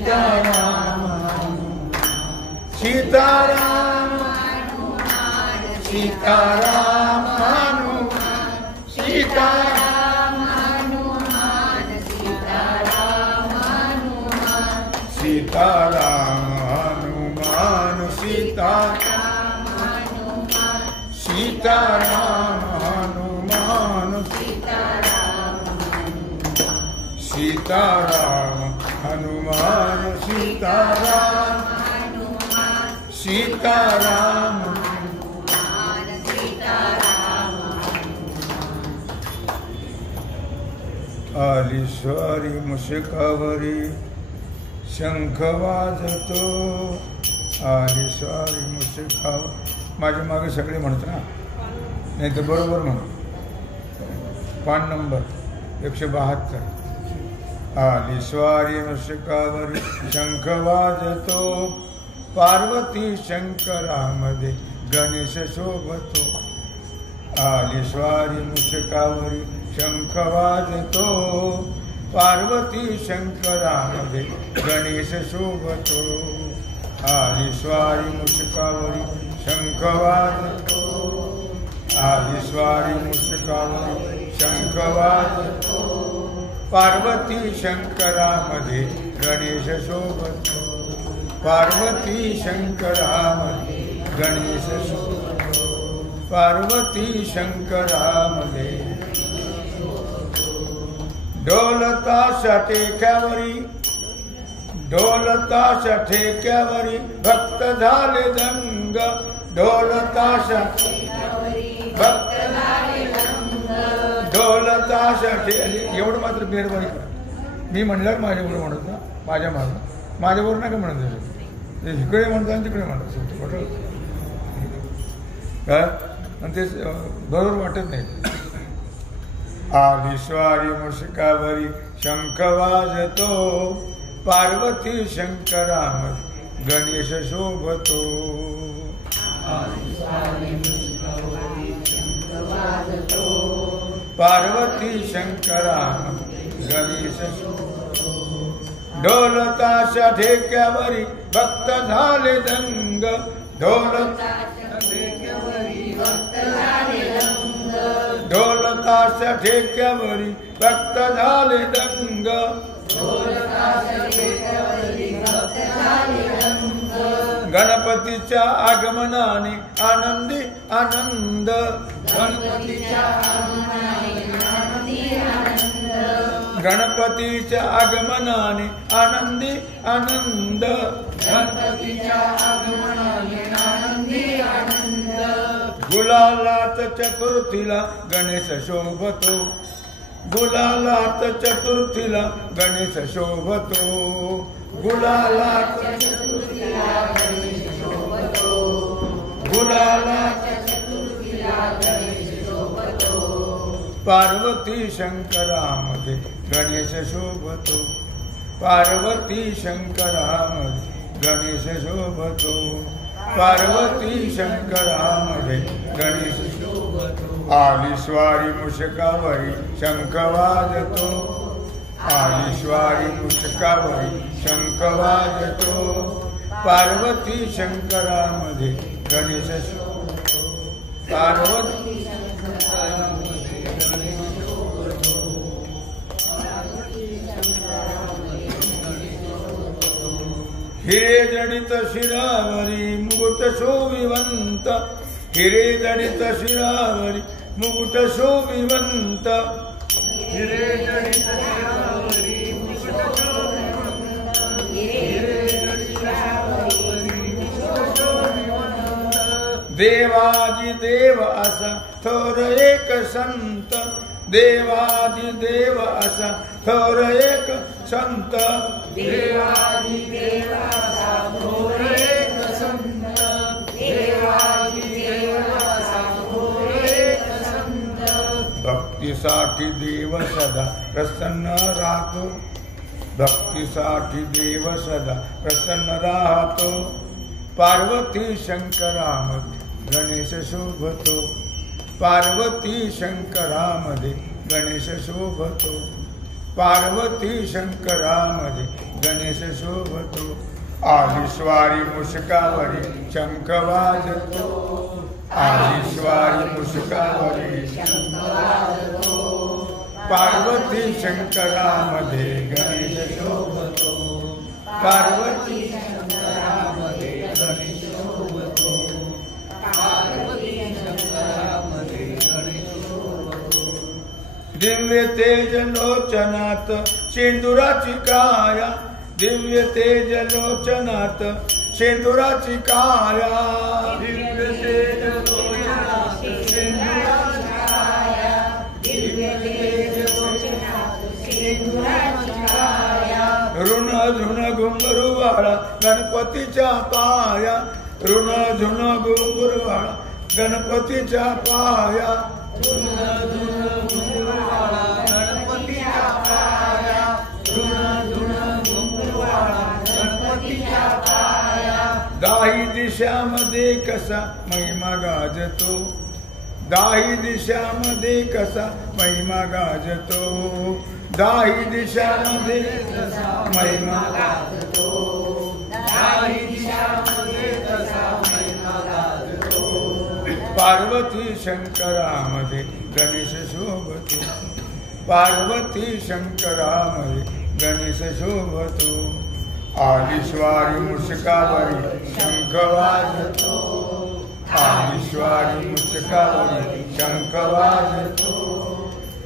सीताराम सीताराम सीताराम हनुमान सीताराम हनुमान सीताराम हनुमान सीताराम हनुमान सीताराम हनुमान सीताराम हनुमान सीताराम हनुमान सीताराम सीताराम आली स्वारी मुशकावरी शंख वाजतो आली स्वारी मुशकावर माझ्या मागे सगळे म्हणत ना नाही तर बरोबर म्हण पान नंबर 172 आली स्वारी मुशकावरी शंख वाजतो पार्वती शंकरामध्ये गणेश शोभतो आली स्वारी मुशकावरी शंख वाजतो पार्वती शंकरामध्ये गणेश शोभतो आली स्वारी मुशकावरी शंख वाजतो आली स्वारी मुशकावरी शंख वाजतो पार्वती शंकरामध्ये गणेश शोभतो पार्वती शंकरामध्ये गणेश शोभतो पार्वती शंकरामध्ये ढोलताशा टेक्यावरी ढोलताशा ठेक्यावरी भक्त झाले दंग ढोलताशा भक्त झाले दंग ढोलताशा एवढं मात्र मेहरबानी करा मी म्हणल्यावर माझ्याबरोबर म्हणत ना माझ्या मागं माझ्याबरोबर नका म्हणत ते इकडे म्हणतो आणि तिकडे म्हणत काय आणि ते बरोबर वाटत नाही आली स्वारी मुशकावरी शंख वाजतो पार्वती शंकरामध्ये गणेश शोभतो पार्वती शंकरामध्ये गणेश शोभतो ढोलताशा ठेक्यावरी भक्त झाले दंग ढोलताशा ठेक्यावरी भक्त झाले दंग ढोलताशा ठेक्यावरी भक्त झाले दंग ढोलताशा ठेक्यावरी भक्त झाले दंग गणपतीच्या आगमनाने आनंदी आनंद गणपतीच्या आगमनाने आनंदी आनंद गणपतीच्या आगमनाने आनंदी आनंद गणपतीच्या आगमनाने आनंदी आनंद गुलालात चतुर्थीला गणेश शोभतो गुलालात चतुर्थीला गणेश शोभतो गुलालात चतुर्थीला गणेश शोभतो गुलालात चतुर्थीला गणेश शोभतो पार्वती शंकरामध्ये गणेश शोभतो पार्वती शंकरामध्ये गणेश शोभतो पार्वती शंकरामध्ये गणेश शोभतो आली स्वारी मुशकावरी शंख वाजतो आली स्वारी मुशकावरी शंख वाजतो पार्वती शंकरामध्ये गणेश शोभतो पार्वती शंकरामध्ये गणेश शोभतो हिरे जडित शिरावरी मुकुट शोभिवंत हिरे जडित शिरावरी मुकुट शोभिवंत हिरे जडित शिरावरी मुकुट शोभिवंत हिरे जडित शिरावरी मुकुट शोभिवंत देवादि देव असा थोर एक संत देवादि देव असा थोर एक संत देवादि देव असा थोर एक संत देवादि देव असा थोर एक संत भक्तीसाठी देव सदा प्रसन्न राहतो भक्तीसाठी देव सदा प्रसन्न राहतो पार्वती शंकरामध्ये गणेश शोभतो पार्वती शंकरामध्ये गणेश शोभतो, पार्वती शंकरामध्ये गणेश शोभतो. आली स्वारी मुशकावरी शंख वाजतो, आली स्वारी मुशकावरी शंख वाजतो. पार्वती शंकरामध्ये गणेश शोभतो, पार्वती शंकरामध्ये गणेश शोभतो, पार्वती शंकरामध्ये गणेश शोभतो. दिव्य तेज लोचनात शेंदुराची काया, दिव्य तेज लोचनात शेंदुराची काया, दिव्य तेज लोचनात शेंदुराची काया, दिव्य तेज लोचनात शेंदुराची काया. ऋण झुण घुंगरूवाळा गणपतीच्या पाया, ऋण झुण घुंगरूवाळा गणपतीच्या पाया, ऋण झुण घुंगरूवाळा गणपतीच्या पाया, ऋण झुण घुंगरूवाळा गणपतीच्या पाया. दाही दिशामध्ये कसा महिमा गाजतो, दाही दिशामध्ये कसा महिमा गाजतो, दाही दिशामध्ये कसा महिमा गाजतो, दाही दिशामध्ये कसा महिमा गाजतो. पार्वती शंकरामध्ये गणेश शोभतो, पार्वती शंकरामध्ये गणेश शोभतो. आली स्वारी मुशकावरी शंख वाजतो, आली स्वारी मुशकावरी शंख वाजतो.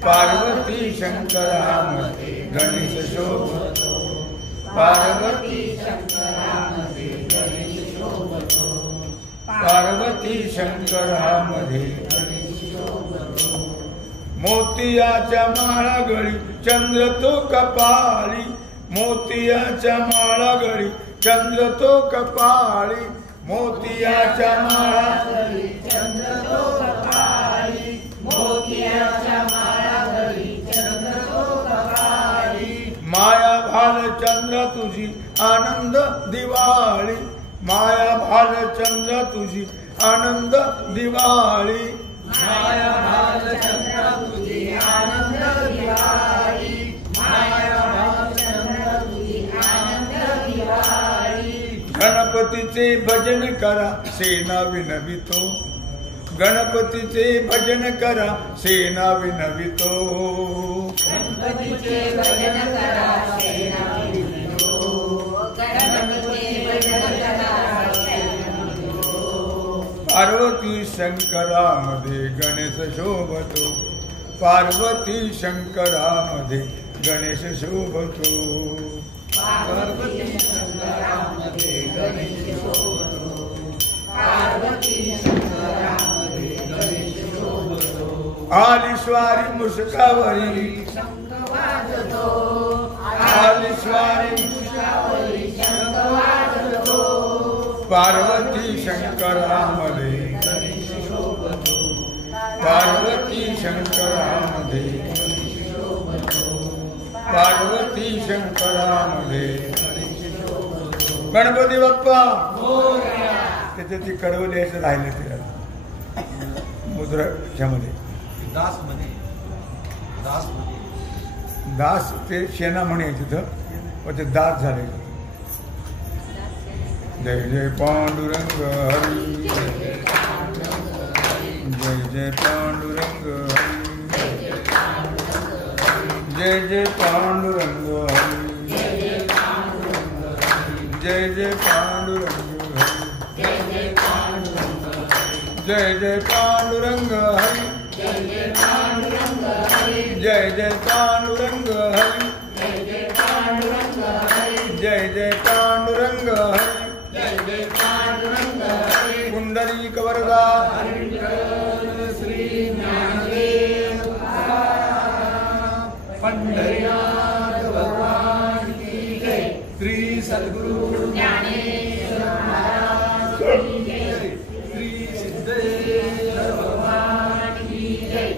पार्वती शंकरामध्ये गणेश शोभतो, पार्वती शंकरामध्ये गणेश शोभतो, पार्वती शंकरामध्ये गणेश शोभतो. मोतियाच्या माळा गळी चंद्र तो कपाळी, मोतियाच्या माळा गळी चंद्र तो कपाळी, मोतियाच्या माळा गळी चंद्र तो कपाळी, मोतियाच्या माळा गळी चंद्र तो कपाळी. माया भाल चंद्र तुझी आनंद दिवाळी, माया भाल चंद्र तुझी आनंद दिवाळी, माया भाल चंद्र तुझी आनंद दिवाळी, माया भाल चंद्र तुझी आनंद दिवाळी. गणपतीचे भजन करा सेना विनवितो, गणपतीचे भजन करा सेना विनवितो, गणपतीचे भजन करा सेना विनवितो, गणपतीचे भजन करा सेना विनवितो. पार्वती शंकरामध्ये गणेश शोभतो, पार्वती शंकरामध्ये गणेश शोभतो, पार्वती शंकरामध्ये गणेश शोभतो, पार्वती शंकरामध्ये गणेश शोभतो. आली स्वारी मुशकावरी शंख वाजतो, आली स्वारी मुशकावरी शंख वाजतो. पार्वती शंकरामध्ये गणेश शोभतो, पार्वती शंकरामध्ये गणेश शोभतो, पार्वती शंकरामध्ये गणेश शोभतो. गणपती बाप्पा त्याचे ती कडवली असं राहिले ते मुद्राच्यामध्ये दास मध्ये दास ते शेणा म्हणे तिथं व ते दास झाले. जय जय पांडुरंग हरी, जय जय पांडुरंग हरी, जय जय पांडुरंग हरी, जय जय पांडुरंग हरी, जय जय पांडुरंग हरी, जय जय पांडुरंग हरी, जय जय पांडुरंग हरी, पुंडरीक वरदा श्री ज्ञानदेव पंढरीनाथ भगवान की जय, श्री सद्गुरु ज्ञानेश्वर महाराज की जय, श्री सिद्धेश्वर भगवान की जय.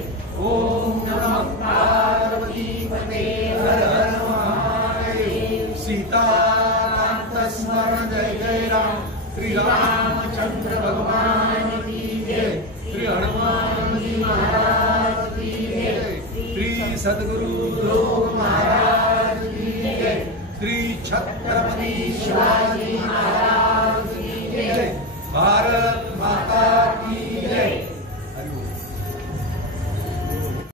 ओम नमः पार्वती पते हर हर महादेव. सीता सद्गुरु लोक महाराज की जय। श्री छत्रपति शिवाजी महाराज की जय। भारत